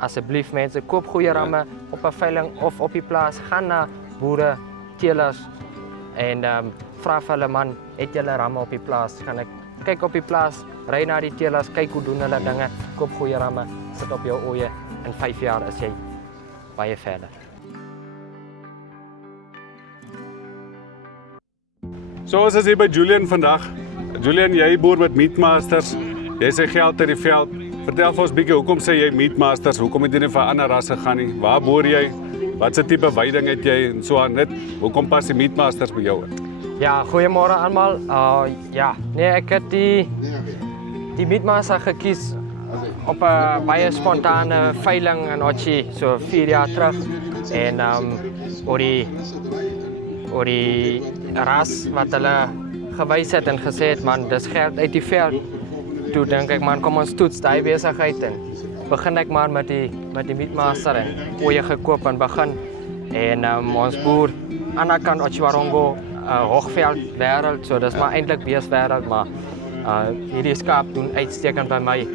asseblief mense, koop goeie ramme op 'n veiling of op die plaas, gaan na boere, teelers en vra vir hulle man, het julle ramme op die plaas? Gaan ek kyk op die plaas, ry na die teelers, kyk hoe doen hulle dinge, koop goeie ramme, sit op jou oeye, in 5 jaar is jy baie verder. So is ons hier by Julian vandag. Julian, jy boer met Meatmasters. Jy sê geld uit die veld. Vertel vir ons bietjie, hoekom sê jy Meatmasters? Hoekom het jy nie vir ander rasse gaan nie? Waar boer jy? Wat se tipe weiding het jy en so aan net? Hoekom pas die Meatmasters by jou in? Ja, goeiemôre almal. Ek het die Meatmaster gekies op 'n baie spontane veiling in Otchi so 4 jaar terug en oor die ras wat hulle gewys het en gesê het man, dis geld uit die veld. Toe dink ek man, kom ons toets daai besigheid en begin ek maar met die Meatmaster en oeye gekoop en begin en ons boer aan die kant Otjiwarongo hoogveld wêreld, so dis maar eintlik beeswêreld, maar hierdie skaap doen uitstekend by my.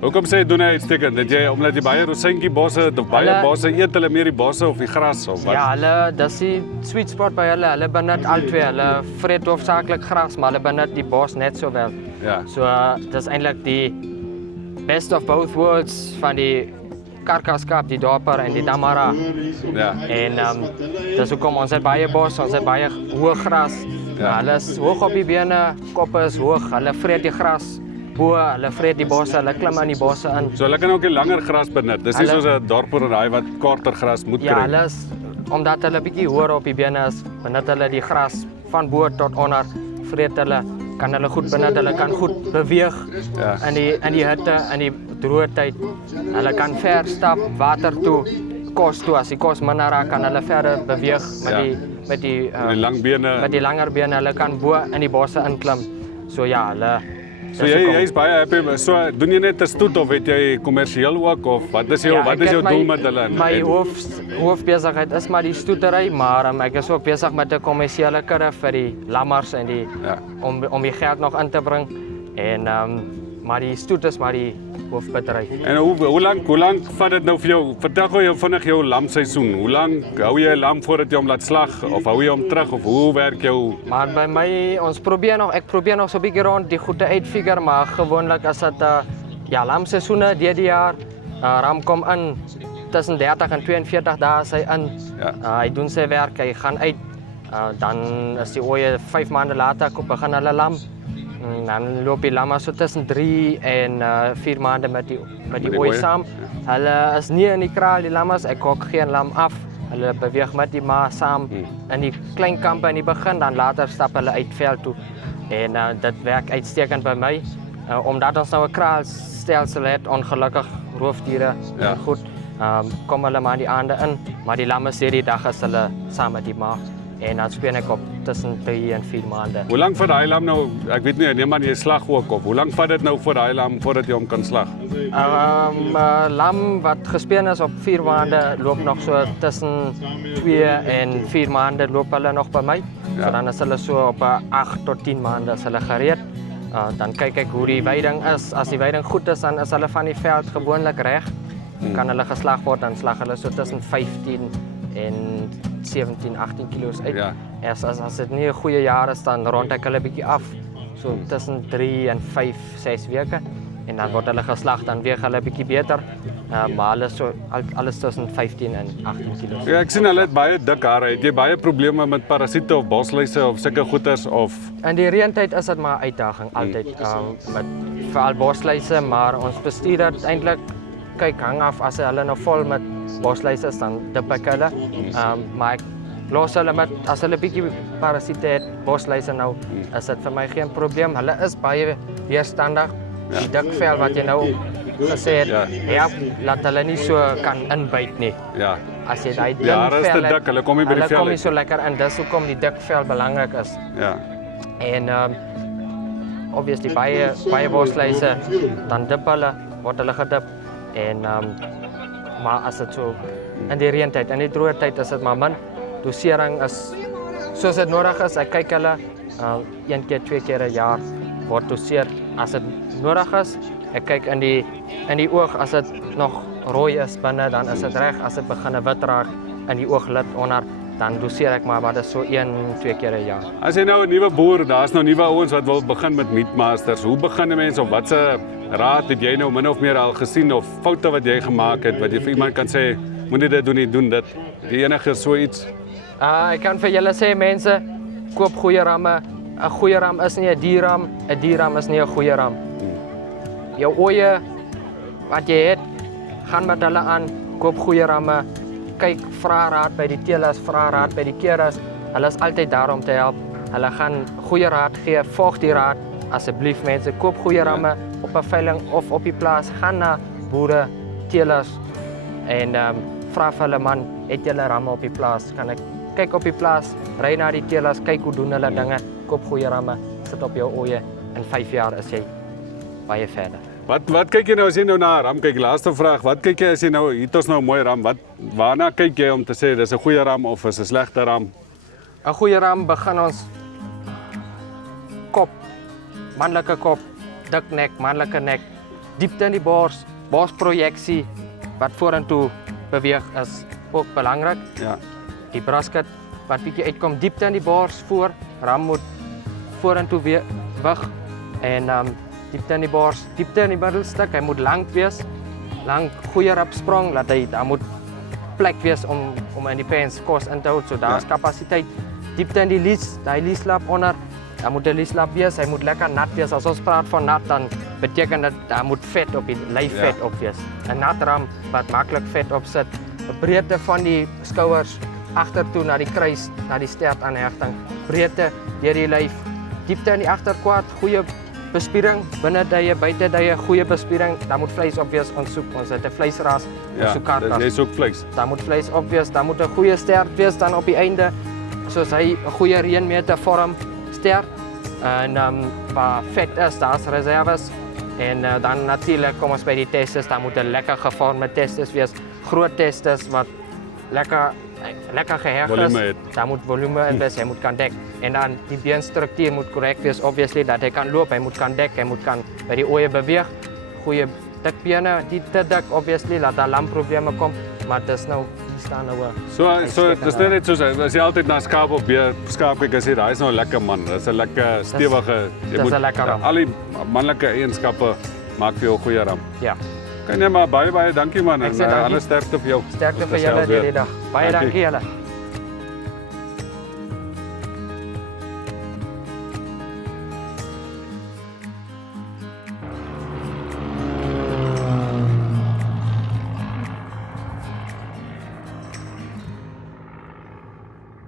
Hoekom sê jy doen hy uitstekend? Dat jy omdat jy baie rosientjie bosse het of baie bosse eet hulle meer die bosse of die gras of wat? Ja, hulle dis die sweet spot by hulle. Hulle benut albei. Hulle vreet hoofsaaklik gras, maar hulle benut die bos net so wel. Ja. So dis eintlik die best of both worlds van die karkaskaap, die dorper en die damara. Ja. En dis hoekom ons het baie bos, ons het baie hoë gras. Ja. Hulle is hoog op die bene, koppe is hoog, hulle vreet die gras. Hulle vreet die bosse, hulle klim in die bosse in. So hulle kan ook die langer gras benut. Dis nie soos 'n dorper of daai wat korter gras moet kry. Ja, hulle is omdat hulle bietjie hoër op die bene is, benut hulle die gras van bo tot onder, vreet hulle, kan hulle goed benut, hulle kan goed beweeg in die hitte, in die droë tyd. Hulle kan ver stap, water toe, kos toe. As die kos minder raak, kan hulle verder beweeg met die langer bene. Hulle kan bo in die bosse inklim. So ja, hulle So jy is baie happy. So doen jy net 'n stoet of het jy kommersieel ook of wat is jou doel met hulle? My hoofbesigheid is maar die stoetery, maar ek is ook besig met 'n kommersiële kudde vir die lammers en om die geld nog in te bring en maar die stoet is maar die hoofbedryf. En hoe lank vat dit nou vir jou? Vertel gou jou vinnig jou lamseisoen. Hoe lank hou jy 'n lam voordat jy hom laat slag of hou jy hom terug of hoe werk jou? Maar by my ek probeer nog so 'n bietjie rond die goede uitfigure, maar gewoonlik is dit lamseisoene die jaar. Ram kom in tussen 30 en 42 dae sy in. Hy doen sy werk, hy gaan uit. Dan is die oeye 5 maande later begin hulle lam. Dan loop die lamme so tussen 3 en 4 maande met die ooi saam. Hulle is nie in die kraal, die lammes. Ek kook geen lam af. Hulle beweeg met die ma saam in die klein kampe in die begin, dan later stap hulle uit veld toe. En dit werk uitstekend by my. Omdat ons nou 'n kraalstelsel het, ongelukkig roofdiere goed, kom hulle maar die aande in, maar die lamme sê die dag is hulle saam met die ma. En dan speel ek op tussen 3 en 4 maande. Hoe lank vat daai lam nou? Ek weet nie, neem aan jy slag ook of hoe lank vat dit nou vir daai lam voordat jy hom kan slag? Lam wat gespeen is op 4 maande loop nog so tussen 2 en 4 maande loop hulle nog by my. So dan is hulle so op 8 tot 10 maande as hulle gereed. Dan kyk ek hoe die weiding is. As die weiding goed is, dan is hulle van die veld gewoonlik reg. Kan hulle geslag word, dan slag hulle so tussen 15 en 17, 18 kilos uit. As dit nie 'n goeie jaar is, dan rond ek hulle bietjie af. So tussen 3 en 5, 6 weke. En dan word hulle geslag, dan weeg hulle bietjie beter. Maar alles tussen 15 en 18 kilos. Ja, ek sien hulle het baie dik hare. Het jy baie probleme met parasiete of bosluise of sulke goeters of? In die reëntyd is dit maar 'n uitdaging altyd met veral bosluise, maar ons bestuur dit eintlik hang af as hulle nou vol met bosluise is, dan dip ek hulle. Maar ek los hulle met as hulle bietjie parasiete het, bosluise nou, is dit vir my geen probleem. Hulle is baie weerstandig. Die dik vel wat jy nou gesê het, laat hulle nie so kan inbyt nie. As jy daai dun vel het, hulle kom nie by die vel. Hulle kom nie so lekker in, dis hoekom die dik vel belangrik is. En obviously baie bosluise, dan dip hulle, word hulle gedip. En maar as dit so in die reëntyd, in die droë tyd is dit maar min. Dosering is soos dit nodig is. Ek kyk hulle 1 keer, 2 keer 'n jaar word doseer as dit nodig is. Ek kyk in die oog as dit nog rooi is binne, dan is dit reg. As dit begin wit raak in die ooglid onder, dan doseer ek maar dis so 1-2 keer 'n jaar. As jy nou 'n nuwe boer, daar's nou nuwe ouens wat wil begin met Meatmasters. Hoe begin 'n mens of watse raad het jy nou min of meer al gesien of foute wat jy gemaak het wat jy vir iemand kan sê, moenie dit doen nie, doen dit. Die enige so iets. Ek kan vir julle sê mense, koop goeie ramme. 'n Goeie ram is nie 'n dierram, 'n dierram is nie 'n goeie ram. Jou oeye wat jy het, gaan met hulle aan, koop goeie ramme. Kyk, vra raad by die teelers, vra raad by die keerders. Hulle is altyd daar om te help. Hulle gaan goeie raad gee, volg die raad. Asseblief mense, koop goeie ramme op 'n veiling of op die plaas. Gaan na boere, teelers en vra vir hulle man, het julle ramme op die plaas? Kan ek kyk op die plaas, ry na die teelers, kyk hoe doen hulle dinge, koop goeie ramme, sit op jou oeye. In 5 jaar is jy baie verder. Wat kyk jy nou as jy nou na 'n ram kyk? Laaste vraag, wat kyk jy as jy nou hier het ons nou 'n mooi ram? Waarna kyk jy om te sê dis 'n goeie ram of is 'n slegte ram? 'n Goeie ram begin ons kop, manlike kop, dik nek, manlike nek, diepte in die borsprojeksie wat vorentoe beweeg is ook belangrik. Ja. Die brasket wat bietjie uitkom, diepte in die bors voor, ram moet vorentoe wig en diepte in die bors, diepte in die middelstuk, hy moet lank wees, lank goeie rapsprong, daar moet plek wees om in die pens kos in te hou, so daar's kapasiteit. Diepte in die lies, daai lieslap onder, daar moet 'n lieslap wees, hy moet lekker nat wees. As ons praat van nat, dan beteken dit daar moet vet op die lyfvet op wees. 'n Nat ram wat maklik vet op sit, 'n breedte van die skouers agtertoe na die kruis, na die stert aanhegting, breedte deur die lyf, diepte in die agterkwaad, goeie bespiering, binne duie, buite duie, goeie bespiering, daar moet vleis op wees, ons het 'n vleisras, ons soek karkas. Jy soek vleis. Daar moet vleis op wees, daar moet 'n goeie stert wees dan op die einde, soos hy 'n goeie reënmeter vorm stert. En waar vet is, daar's reserves. En dan natuurlik kom ons by die testes, daar moet 'n lekker gevormde testes wees, groot testes wat lekker geheg is. Daar moet volume in wees, hy moet kan dek. En dan die beenstruktuur moet korrek wees, obviously, dat hy kan loop, hy moet kan dek, hy moet kan by die oeye beweeg. Goeie dik bene, die te dik, obviously, laat daar lamprobleme kom, maar dis nou, hier staan nou 'n... So dis net soos as jy altyd na skaap op skaap kyk, as jy daai is nou 'n lekker man, dis 'n lekker stewige, jy moet 'n lekker ram. Al die manlike eienskappe maak vir jou 'n goeie ram. Ja. Kan jy maar baie dankie man en Ek sê dankie. alle sterkte vir jou. Sterkte vir julle die dag. Baie dankie julle.